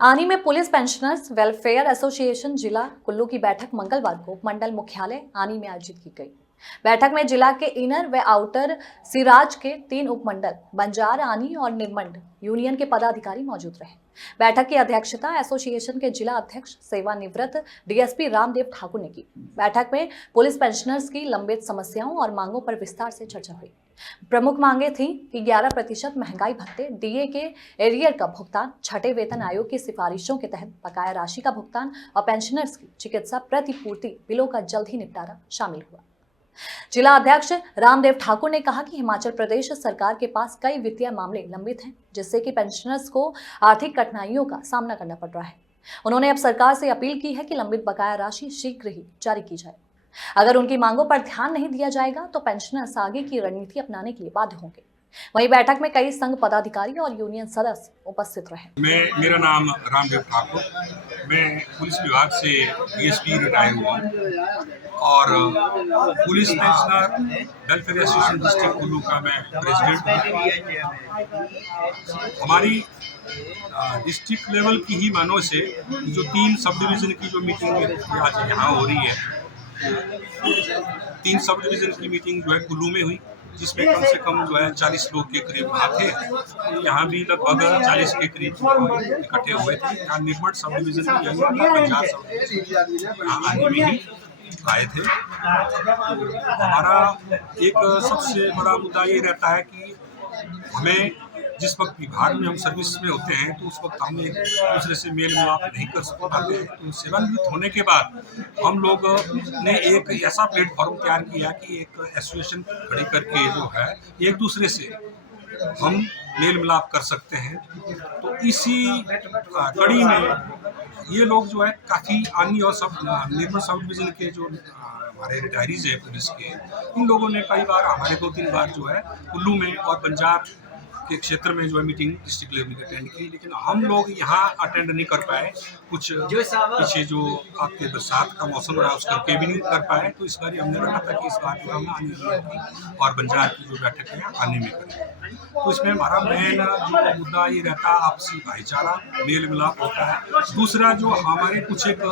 आनी में police pensioners welfare association जिला कुल्लू की बैठक मंगलवार को मंडल मुख्यालय आनी में आयोजित की गई। बैठक में जिला के इनर व आउटर सिराज के 3 उपमंडल बंजार, आनी और निरमंड यूनियन के पदाधिकारी मौजूद रहे। बैठक की अध्यक्षता एसोसिएशन के जिला अध्यक्ष सेवानिवृत्त डीएसपी रामदेव ठाकुर ने की। बैठक में पुलिस पेंशनर्स की लंबित समस्याओं और मांगों पर विस्तार से चर्चा हुई। प्रमुख मांगे थी कि 11% महंगाई भत्ते, डीए के एरियर का भुगतान, छठे वेतन आयोग की सिफारिशों के तहत बकाया राशि का भुगतान और पेंशनर्स की चिकित्सा प्रतिपूर्ति बिलों का जल्द ही निपटारा शामिल हुआ। जिला अध्यक्ष रामदेव ठाकुर ने कहा कि हिमाचल प्रदेश सरकार के पास कई वित्तीय मामले लंबित हैं, जिससे कि पेंशनर्स को आर्थिक कठिनाइयों का सामना करना पड़ रहा है। उन्होंने अब सरकार से अपील की है कि लंबित बकाया राशि शीघ्र ही जारी की जाए। अगर उनकी मांगों पर ध्यान नहीं दिया जाएगा तो पेंशनर्स आगे की रणनीति अपनाने के लिए बाध्य होंगे। वहीं बैठक में कई संघ पदाधिकारी और यूनियन सदस्य उपस्थित रहे। मेरा नाम रामदेव ठाकुर, मैं पुलिस विभाग से डीएसपी रिटायर हुआ हूँ और police pensioner welfare association district Kullu का मैं प्रेसिडेंट हूँ। हमारी डिस्ट्रिक्ट लेवल की ही मानो से जो 3 सब डिवीज़न की जो मीटिंग आज यहाँ हो रही है, 3 सब डिवीज़न की मीटिंग जो है कुल्लू में हुई, जिसमें कम से कम जो है 40 लोग के करीब आते हैं। यहाँ भी लगभग 40 के करीब इकट्ठे हुए थे। यहाँ निरमंड सब डिवीज़न में यही आता, पंजाब सब डिवीज़न यहाँ आने में ही आए थे। हमारा एक सबसे बड़ा मुद्दा ये रहता है कि हमें जिस वक्त विभाग में हम सर्विस में होते हैं तो उस वक्त हम एक दूसरे से मेल मिलाप नहीं कर पाते हैं। तो सेवानिवृत्त होने के बाद हम लोग ने एक ऐसा प्लेटफॉर्म तैयार किया कि एक एसोसिएशन खड़ी करके जो है एक दूसरे से हम मेल मिलाप कर सकते हैं। तो इसी कड़ी में ये लोग जो है काफ़ी आनी और सब निर्मल सब डिवीज़न के जो हमारे रिटायरीज है पुलिस के, इन लोगों ने कई बार हमारे 2-3 बार जो है कुल्लू में और पंजाब के क्षेत्र में जो है मीटिंग डिस्ट्रिक्ट लेवल की अटेंड की, लेकिन हम लोग यहाँ अटेंड नहीं कर पाए। कुछ पीछे जो आपके बरसात का मौसम रहा उस करके भी नहीं कर पाए। तो इस बार हमने रखा था कि इस बार जो हम आने की और बंजार की जो बैठक है आने में करें। तो इसमें हमारा मेन जो मुद्दा ये रहता है आपसी भाईचारा, मेल मिलाप होता है। दूसरा जो हमारे कुछ एक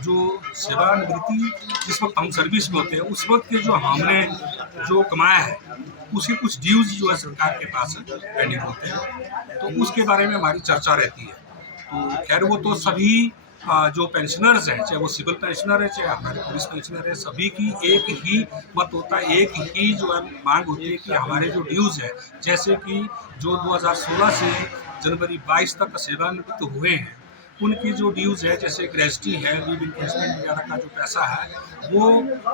जो सेवानिवृत्ति जिस वक्त हम सर्विस में होते हैं उस वक्त के जो हमने जो कमाया है उसके कुछ ड्यूज जो है सरकार के पास पेंडिंग होते हैं, तो उसके बारे में हमारी चर्चा रहती है। तो खैर वो तो सभी जो पेंशनर्स हैं, चाहे वो सिविल पेंशनर है चाहे हमारे पुलिस पेंशनर है, सभी की एक ही मत होता है, एक ही जो है मांग होती है कि हमारे जो ड्यूज है, जैसे कि जो 2016 से जनवरी 22 तक सेवानिवृत्त हुए हैं उनकी जो ड्यूज़ है, जैसे ग्रेजुटी है, लीव इंक्रीजमेंट वगैरह का जो पैसा है, वो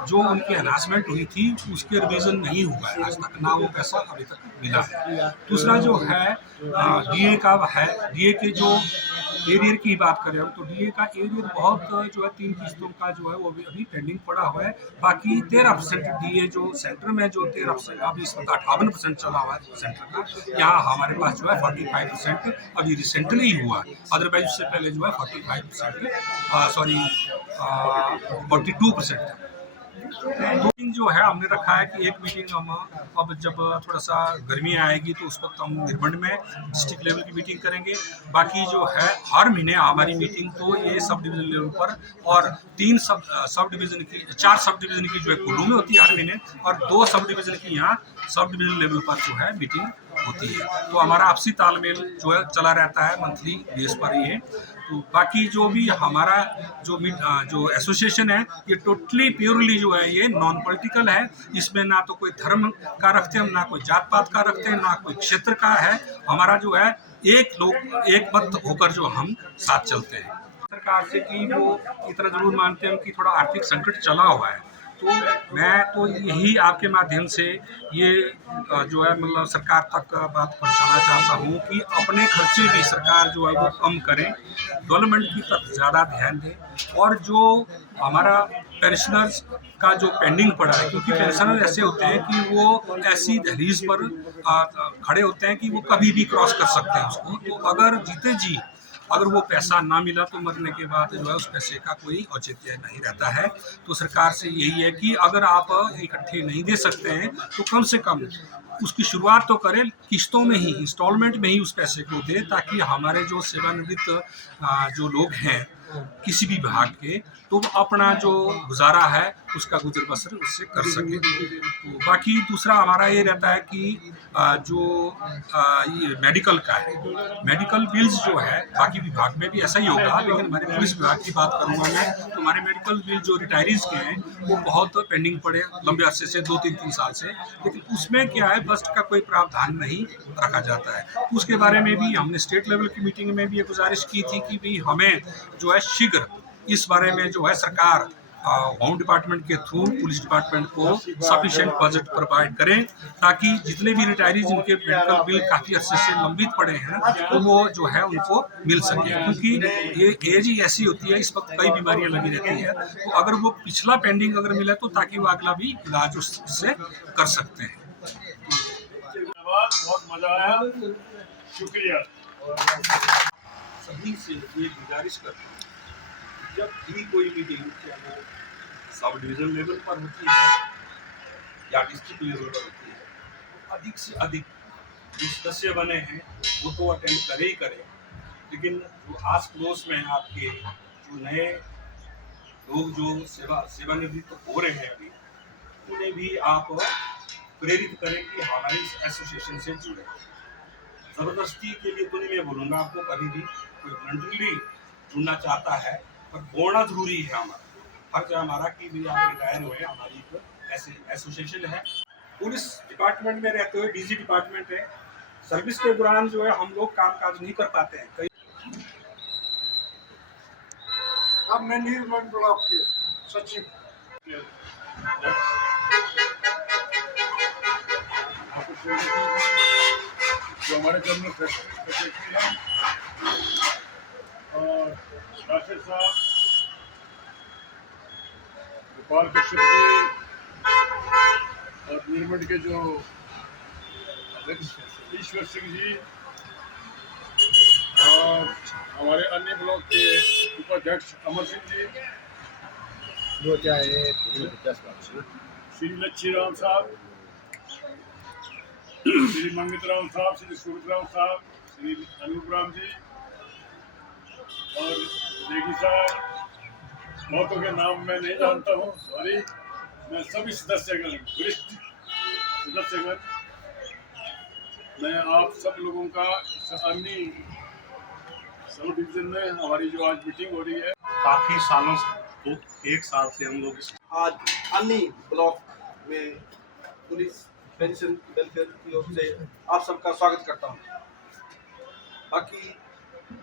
जो उनकी अनाउंसमेंट हुई थी उसके रिवीजन नहीं हुआ है आज तक, ना वो पैसा अभी तक मिला है। दूसरा जो है डीए का है, डीए के जो एरियर की बात करें हम तो डीए का एरियर बहुत जो है 3 किस्तों का जो है वो अभी पेंडिंग पड़ा हुआ है। बाकी 13% डीए जो सेंटर में जो 13% अभी इस वक्त 58% चला हुआ है सेंटर का, यहाँ हमारे पास जो है 45% अभी रिसेंटली ही हुआ है। अदरवाइज उससे पहले जो है 42% मीटिंग जो है हमने रखा है कि एक मीटिंग हम अब जब थोड़ा सा गर्मी आएगी तो उस वक्त हम निरमंड में डिस्ट्रिक्ट लेवल की मीटिंग करेंगे। बाकी जो है हर महीने हमारी मीटिंग तो ये सब डिवीज़न लेवल पर और 4 सब डिवीज़न की जो है कुल्लू में होती है हर महीने और 2 सब डिवीज़न की यहाँ सब डिवीज़न लेवल पर जो है मीटिंग होती है। तो हमारा आपसी तालमेल जो है चला रहता है मंथली बेस पर ही। तो बाकी जो भी हमारा जो एसोसिएशन है ये टोटली प्योरली जो है ये नॉन पॉलिटिकल है। इसमें ना तो कोई धर्म का रखते हैं, ना कोई जात पात का रखते हैं, ना कोई क्षेत्र का है। हमारा जो है एक मत होकर जो हम साथ चलते हैं। सरकार से कि वो इतना जरूर मानते हैं कि थोड़ा आर्थिक संकट चला हुआ है, तो मैं तो यही आपके माध्यम से ये जो है मतलब सरकार तक बात पहुंचाना चाहता हूँ कि अपने खर्चे भी सरकार जो है वो कम करें, डेवलपमेंट की तरफ ज़्यादा ध्यान दें और जो हमारा पेंशनर्स का जो पेंडिंग पड़ा है, क्योंकि पेंशनर ऐसे होते हैं कि वो ऐसी दहलीज पर खड़े होते हैं कि वो कभी भी क्रॉस कर सकते हैं उसको। तो अगर जीते जी अगर वो पैसा ना मिला तो मरने के बाद जो है उस पैसे का कोई औचित्य नहीं रहता है। तो सरकार से यही है कि अगर आप इकट्ठे नहीं दे सकते हैं तो कम से कम उसकी शुरुआत तो करें, किस्तों में ही, इंस्टॉलमेंट में ही उस पैसे को दे, ताकि हमारे जो सेवानिवृत्त जो लोग हैं किसी भी विभाग के, तो अपना जो गुजारा है उसका गुजर बसर उससे कर सके। तो बाकी दूसरा हमारा ये रहता है कि जो ये मेडिकल का है, मेडिकल बिल्स जो है बाकी विभाग में भी ऐसा ही होगा, लेकिन हमारे पुलिस विभाग की बात करूँगा मैं, तो हमारे मेडिकल बिल जो रिटायरीज के हैं वो बहुत पेंडिंग पड़े लंबे अरसे से, 2-3 साल से, लेकिन उसमें क्या है, बस्ट का कोई प्रावधान नहीं रखा जाता है। तो उसके बारे में भी हमने स्टेट लेवल की मीटिंग में भी ये गुजारिश की थी कि भाई हमें जो है शीघ्र इस बारे में जो है सरकार होम डिपार्टमेंट के थ्रू पुलिस डिपार्टमेंट को सफिशिएंट बजट प्रोवाइड करें, ताकि जितने भी रिटायरीज जिनके मेडिकल बिल काफ़ी अर्से से लंबित पड़े हैं तो वो जो है उनको मिल सके, क्योंकि ये एज ही ऐसी होती है, इस वक्त कई बीमारियां लगी रहती है। तो अगर वो पिछला पेंडिंग अगर मिले तो ताकि वो अगला भी इलाज उससे कर सकते हैं। बहुत मजा आया, शुक्रिया। सभी से ये गुजारिश करते हैं, जब भी कोई मीटिंग चाहे सब डिवीजन लेवल पर होती है या डिस्ट्रिक्ट लेवल पर होती है, तो अधिक से अधिक जो सदस्य बने हैं वो तो अटेंड करे ही करे, लेकिन जो आस पड़ोस में आपके जो नए लोग जो सेवानिवृत्त हो रहे हैं अभी, उन्हें भी आप प्रेरित करें कि हमारे इस एसोसिएशन से जुड़े। ज़बरदस्ती के लिए तो नहीं मैं बोलूँगा आपको, कभी भी कोई वॉलंटरली जुड़ना चाहता है पर बोलना जरूरी है। हमारा फर्ज है हमारा कि भी आप रिटायर हुए, हमारी एक ऐसे एसोसिएशन है। पुलिस डिपार्टमेंट में रहते हुए बिजी डिपार्टमेंट है, सर्विस के दौरान जो है हम लोग काम काज नहीं कर पाते हैं। कई अब मैं नीलमंड ब्लॉक के सचिव जो हमारे जनरल सेक्रेटरी हैं और राशिद साहब, गोपाल कश्यप जी और नीलमंड के जो ईश्वर सिंह जी और हमारे अन्य ब्लॉक के उपाध्यक्ष अमर सिंह जी, श्री लच्छी राम साहब, श्री मंगित राम साहब, श्री सूरत राम साहब, श्री अनूप राम जी और देगी साहब, बहुतों के नाम मैं नहीं जानता हूँ, सॉरी। मैं सभी सदस्यगण, वरिष्ठ सदस्यगण, मैं आप सब लोगों का अन्य सब डिवीजन में हमारी जो आज मीटिंग हो रही है, काफ़ी सालों से, तो 1 साल से हम लोग आज अन्य ब्लॉक में पुलिस पेंशन वेलफेयर की ओर से आप सबका स्वागत करता हूँ। बाकी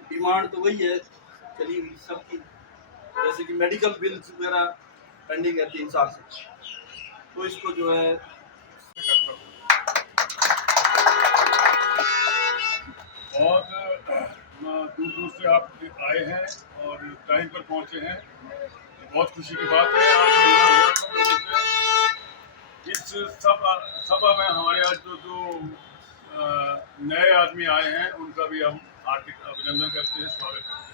डिमांड तो वही है चली हुई सबकी, जैसे कि मेडिकल बिल्स वगैरह पेंडिंग है 3 साल से, तो इसको जो है बहुत दूर दूर से आप आए हैं और टाइम पर पहुंचे हैं, बहुत खुशी की बात है। आज मिलना हुआ सब लोगों से। इस सभा में हमारे आज जो नए आदमी आए हैं उनका भी हम हार्दिक अभिनंदन करते हैं, स्वागत करते हैं।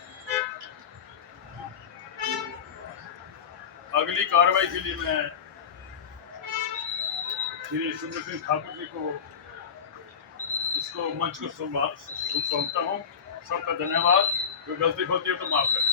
अगली कार्रवाई के लिए मैं श्री सुंदर सिंह ठाकुर जी को इसको मंच को सौंपता हूँ। सबका धन्यवाद। कोई गलती होती है तो माफ करें।